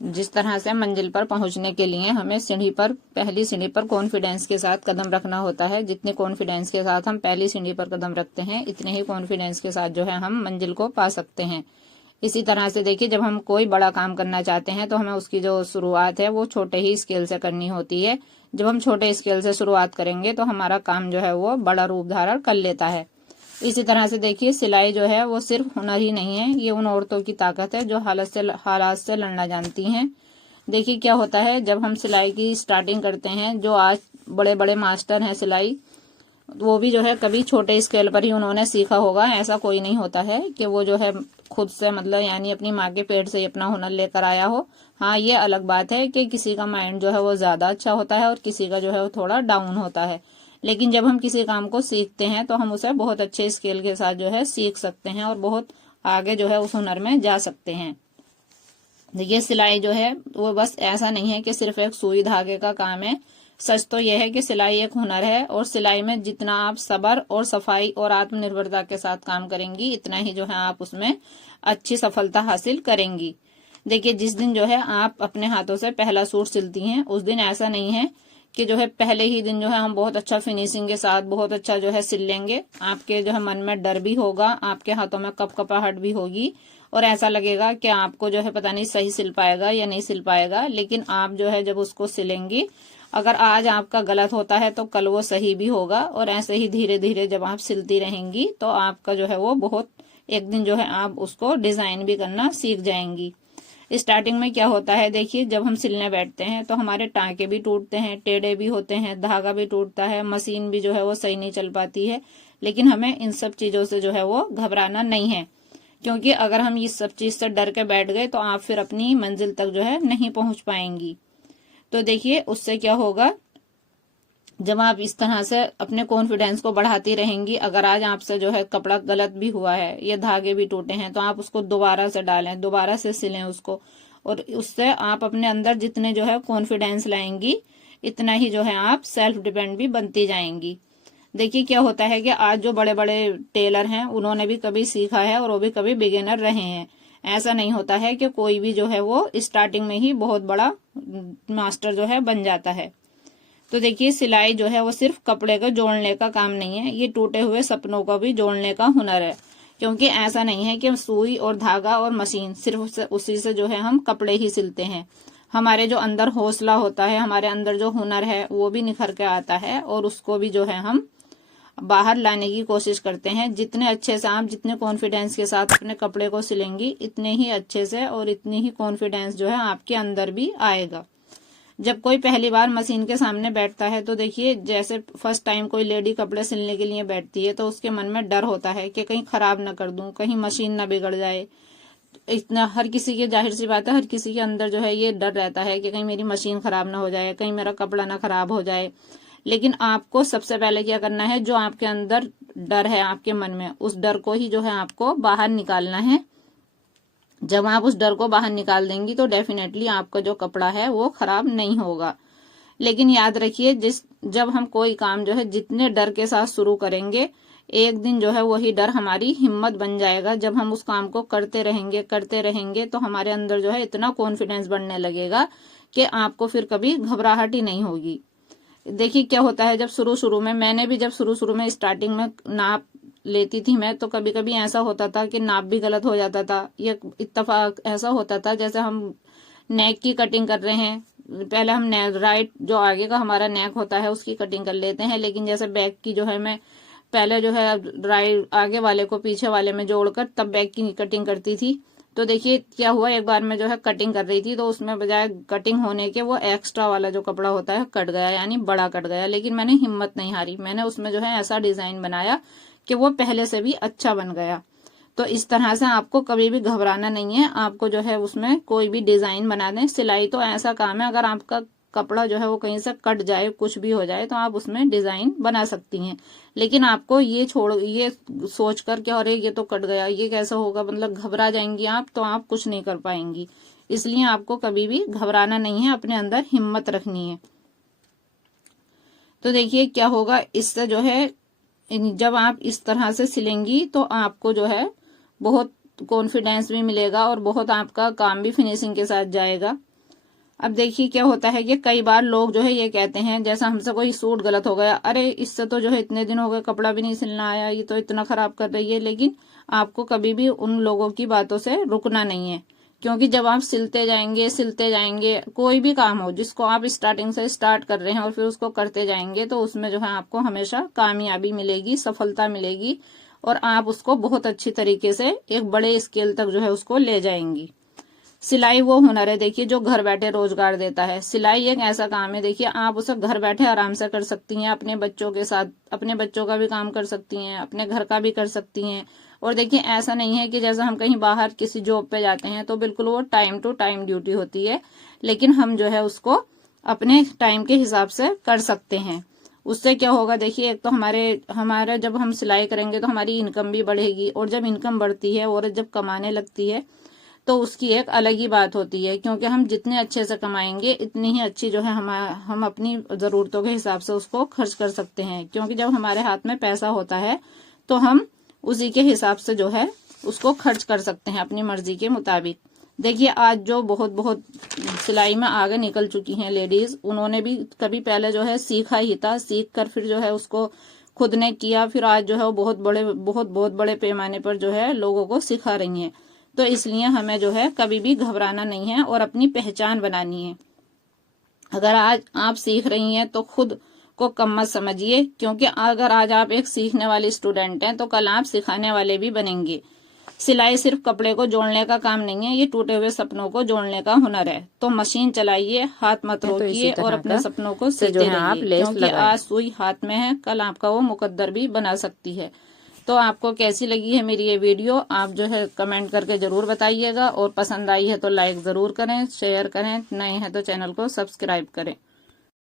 जिस तरह से मंजिल पर पहुंचने के लिए हमें पहली सीढ़ी पर कॉन्फिडेंस के साथ कदम रखना होता है, जितने कॉन्फिडेंस के साथ हम पहली सीढ़ी पर कदम रखते हैं इतने ही कॉन्फिडेंस के साथ जो है हम मंजिल को पा सकते हैं। इसी तरह से देखिए, जब हम कोई बड़ा काम करना चाहते हैं तो हमें उसकी जो शुरुआत है वो छोटे ही स्केल से करनी होती है। जब हम छोटे स्केल से शुरुआत करेंगे तो हमारा काम जो है वो बड़ा रूप धारण कर लेता है। इसी तरह से देखिए, सिलाई जो है वो सिर्फ हुनर ही नहीं है, ये उन औरतों की ताकत है जो हालात से लड़ना जानती हैं। देखिए क्या होता है, जब हम सिलाई की स्टार्टिंग करते हैं, जो आज बड़े बड़े मास्टर हैं सिलाई, वो भी जो है कभी छोटे स्केल पर ही उन्होंने सीखा होगा। ऐसा कोई नहीं होता है कि वो जो है खुद से मतलब यानी अपनी माँ के पेट से ही अपना हुनर लेकर आया हो। हाँ, ये अलग बात है कि किसी का माइंड जो है वो ज्यादा अच्छा होता है और किसी का जो है वो थोड़ा डाउन होता है। लेकिन जब हम किसी काम को सीखते हैं तो हम उसे बहुत अच्छे स्केल के साथ जो है सीख सकते हैं और बहुत आगे जो है उस हुनर में जा सकते हैं। देखिए, सिलाई जो है वो बस ऐसा नहीं है कि सिर्फ एक सुई धागे का काम है। सच तो यह है कि सिलाई एक हुनर है और सिलाई में जितना आप सब्र और सफाई और आत्मनिर्भरता के साथ काम करेंगी उतना ही जो है आप उसमें अच्छी सफलता हासिल करेंगी। देखिए, जिस दिन जो है आप अपने हाथों से पहला सूट सिलती हैं उस दिन ऐसा नहीं है कि जो है पहले ही दिन जो है हम बहुत अच्छा फिनिशिंग के साथ बहुत अच्छा जो है सिल लेंगे। आपके जो है मन में डर भी होगा, आपके हाथों में कपकपाहट भी होगी और ऐसा लगेगा कि आपको जो है पता नहीं सही सिल पाएगा या नहीं सिल पाएगा। लेकिन आप जो है जब उसको सिलेंगी, अगर आज आपका गलत होता है तो कल वो सही भी होगा और ऐसे ही धीरे धीरे जब आप सिलती रहेंगी तो आपका जो है वो बहुत एक दिन जो है आप उसको डिजाइन भी करना सीख जाएंगी। स्टार्टिंग में क्या होता है, देखिए जब हम सिलने बैठते हैं तो हमारे टांके भी टूटते हैं, टेढ़े भी होते हैं, धागा भी टूटता है, मशीन भी जो है वो सही नहीं चल पाती है। लेकिन हमें इन सब चीजों से जो है वो घबराना नहीं है, क्योंकि अगर हम इस सब चीज से डर के बैठ गए तो आप फिर अपनी मंजिल तक जो है नहीं पहुंच पाएंगी। तो देखिए उससे क्या होगा, जब आप इस तरह से अपने कॉन्फिडेंस को बढ़ाती रहेंगी, अगर आज आपसे जो है कपड़ा गलत भी हुआ है या धागे भी टूटे हैं तो आप उसको दोबारा से डालें, दोबारा से सिलें उसको, और उससे आप अपने अंदर जितने जो है कॉन्फिडेंस लाएंगी इतना ही जो है आप सेल्फ डिपेंड भी बनती जाएंगी। देखिए क्या होता है कि आज जो बड़े बड़े टेलर हैं उन्होंने भी कभी सीखा है और वो भी कभी बिगिनर रहे हैं। ऐसा नहीं होता है कि कोई भी जो है वो स्टार्टिंग में ही बहुत बड़ा मास्टर जो है बन जाता है। तो देखिए, सिलाई जो है वो सिर्फ कपड़े को जोड़ने का काम नहीं है, ये टूटे हुए सपनों को भी जोड़ने का हुनर है। क्योंकि ऐसा नहीं है कि सुई और धागा और मशीन सिर्फ उसी से जो है हम कपड़े ही सिलते हैं। हमारे जो अंदर हौसला होता है, हमारे अंदर जो हुनर है वो भी निखर के आता है और उसको भी जो है हम बाहर लाने की कोशिश करते हैं। जितने अच्छे से आप जितने कॉन्फिडेंस के साथ अपने कपड़े को सिलेंगी इतने ही अच्छे से और इतनी ही कॉन्फिडेंस जो है आपके अंदर भी आएगा। जब कोई पहली बार मशीन के सामने बैठता है तो देखिए, जैसे फर्स्ट टाइम कोई लेडी कपड़े सिलने के लिए बैठती है तो उसके मन में डर होता है कि कहीं खराब ना कर दूं, कहीं मशीन ना बिगड़ जाए। इतना हर किसी की जाहिर सी बात है, हर किसी के अंदर जो है ये डर रहता है कि कहीं मेरी मशीन खराब ना हो जाए, कहीं मेरा कपड़ा ना खराब हो जाए। लेकिन आपको सबसे पहले क्या करना है, जो आपके अंदर डर है आपके मन में, उस डर को ही जो है आपको बाहर निकालना है। जब आप उस डर को बाहर निकाल देंगी तो डेफिनेटली आपका जो कपड़ा है वो खराब नहीं होगा। लेकिन याद रखिए, जब हम कोई काम जो है जितने डर के साथ शुरू करेंगे, एक दिन जो है वही डर हमारी हिम्मत बन जाएगा। जब हम उस काम को करते रहेंगे तो हमारे अंदर जो है इतना कॉन्फिडेंस बढ़ने लगेगा कि आपको फिर कभी घबराहट ही नहीं होगी। देखिए क्या होता है, जब शुरू शुरू में स्टार्टिंग में नाप लेती थी मैं, तो कभी कभी ऐसा होता था कि नाप भी गलत हो जाता था। या इत्तेफाक ऐसा होता था, जैसे हम नेक की कटिंग कर रहे हैं, पहले हम राइट जो आगे का हमारा नेक होता है उसकी कटिंग कर लेते हैं, लेकिन जैसे बैक की जो है मैं पहले जो है राइट आगे वाले को पीछे वाले में जोड़कर तब बैक की कटिंग करती थी। तो देखिए क्या हुआ, एक बार मैं जो है कटिंग कर रही थी तो उसमें बजाय कटिंग होने के वो एक्स्ट्रा वाला जो कपड़ा होता है कट गया, यानी बड़ा कट गया। लेकिन मैंने हिम्मत नहीं हारी, मैंने उसमें जो है ऐसा डिजाइन बनाया कि वो पहले से भी अच्छा बन गया। तो इस तरह से आपको कभी भी घबराना नहीं है, आपको जो है उसमें कोई भी डिजाइन बना दें। सिलाई तो ऐसा काम है, अगर आपका कपड़ा जो है वो कहीं से कट जाए, कुछ भी हो जाए, तो आप उसमें डिजाइन बना सकती हैं। लेकिन आपको ये सोच कर कि अरे ये तो कट गया, ये कैसा होगा, मतलब घबरा जाएंगी आप, तो आप कुछ नहीं कर पाएंगी। इसलिए आपको कभी भी घबराना नहीं है, अपने अंदर हिम्मत रखनी है। तो देखिए क्या होगा, इससे जो है जब आप इस तरह से सिलेंगी तो आपको जो है बहुत कॉन्फिडेंस भी मिलेगा और बहुत आपका काम भी फिनिशिंग के साथ जाएगा। अब देखिए क्या होता है कि कई बार लोग जो है ये कहते हैं, जैसा हमसे कोई सूट गलत हो गया, अरे इससे तो जो है इतने दिन हो गए कपड़ा भी नहीं सिलना आया, ये तो इतना खराब कर रही है। लेकिन आपको कभी भी उन लोगों की बातों से रुकना नहीं है, क्योंकि जब आप सिलते जाएंगे कोई भी काम हो जिसको आप स्टार्टिंग से स्टार्ट कर रहे हैं और फिर उसको करते जाएंगे, तो उसमें जो है आपको हमेशा कामयाबी मिलेगी, सफलता मिलेगी और आप उसको बहुत अच्छी तरीके से एक बड़े स्केल तक जो है उसको ले जाएंगी। सिलाई वो हुनर है देखिए जो घर बैठे रोजगार देता है। सिलाई एक ऐसा काम है देखिए, आप उसे घर बैठे आराम से कर सकती हैं, अपने बच्चों के साथ, अपने बच्चों का भी काम कर सकती हैं, अपने घर का भी कर सकती हैं। और देखिए ऐसा नहीं है कि जैसा हम कहीं बाहर किसी जॉब पे जाते हैं तो बिल्कुल वो टाइम टू टाइम ड्यूटी होती है, लेकिन हम जो है उसको अपने टाइम के हिसाब से कर सकते हैं। उससे क्या होगा देखिए, एक तो हमारे जब हम सिलाई करेंगे तो हमारी इनकम भी बढ़ेगी, और जब इनकम बढ़ती है और जब कमाने लगती है तो उसकी एक अलग ही बात होती है, क्योंकि हम जितने अच्छे से कमाएंगे इतनी ही अच्छी जो है हम अपनी जरूरतों के हिसाब से उसको खर्च कर सकते हैं। क्योंकि जब हमारे हाथ में पैसा होता है तो हम उसी के हिसाब से जो है उसको खर्च कर सकते हैं अपनी मर्जी के मुताबिक। देखिए आज जो बहुत सिलाई में आगे निकल चुकी हैं लेडीज, उन्होंने भी कभी पहले जो है सीखा ही था, सीख कर फिर जो है उसको खुद ने किया, फिर आज जो है वो बहुत बड़े पैमाने पर जो है लोगों को सिखा रही हैं। तो इसलिए हमें जो है कभी भी घबराना नहीं है और अपनी पहचान बनानी है। अगर आज आप सीख रही हैं तो खुद को कम मत समझिए, क्योंकि अगर आज आप एक सीखने वाली स्टूडेंट हैं तो कल आप सिखाने वाले भी बनेंगे। सिलाई सिर्फ कपड़े को जोड़ने का काम नहीं है, ये टूटे हुए सपनों को जोड़ने का हुनर है। तो मशीन चलाइए, हाथ मत रोकिए और अपने सपनों को सीखते रहिए, क्योंकि आज सुई हाथ में है, कल आपका वो मुकद्दर भी बना सकती है। तो आपको कैसी लगी है मेरी ये वीडियो, आप जो है कमेंट करके जरूर बताइएगा, और पसंद आई है तो लाइक जरूर करें, शेयर करें, नए हैं तो चैनल को सब्सक्राइब करें।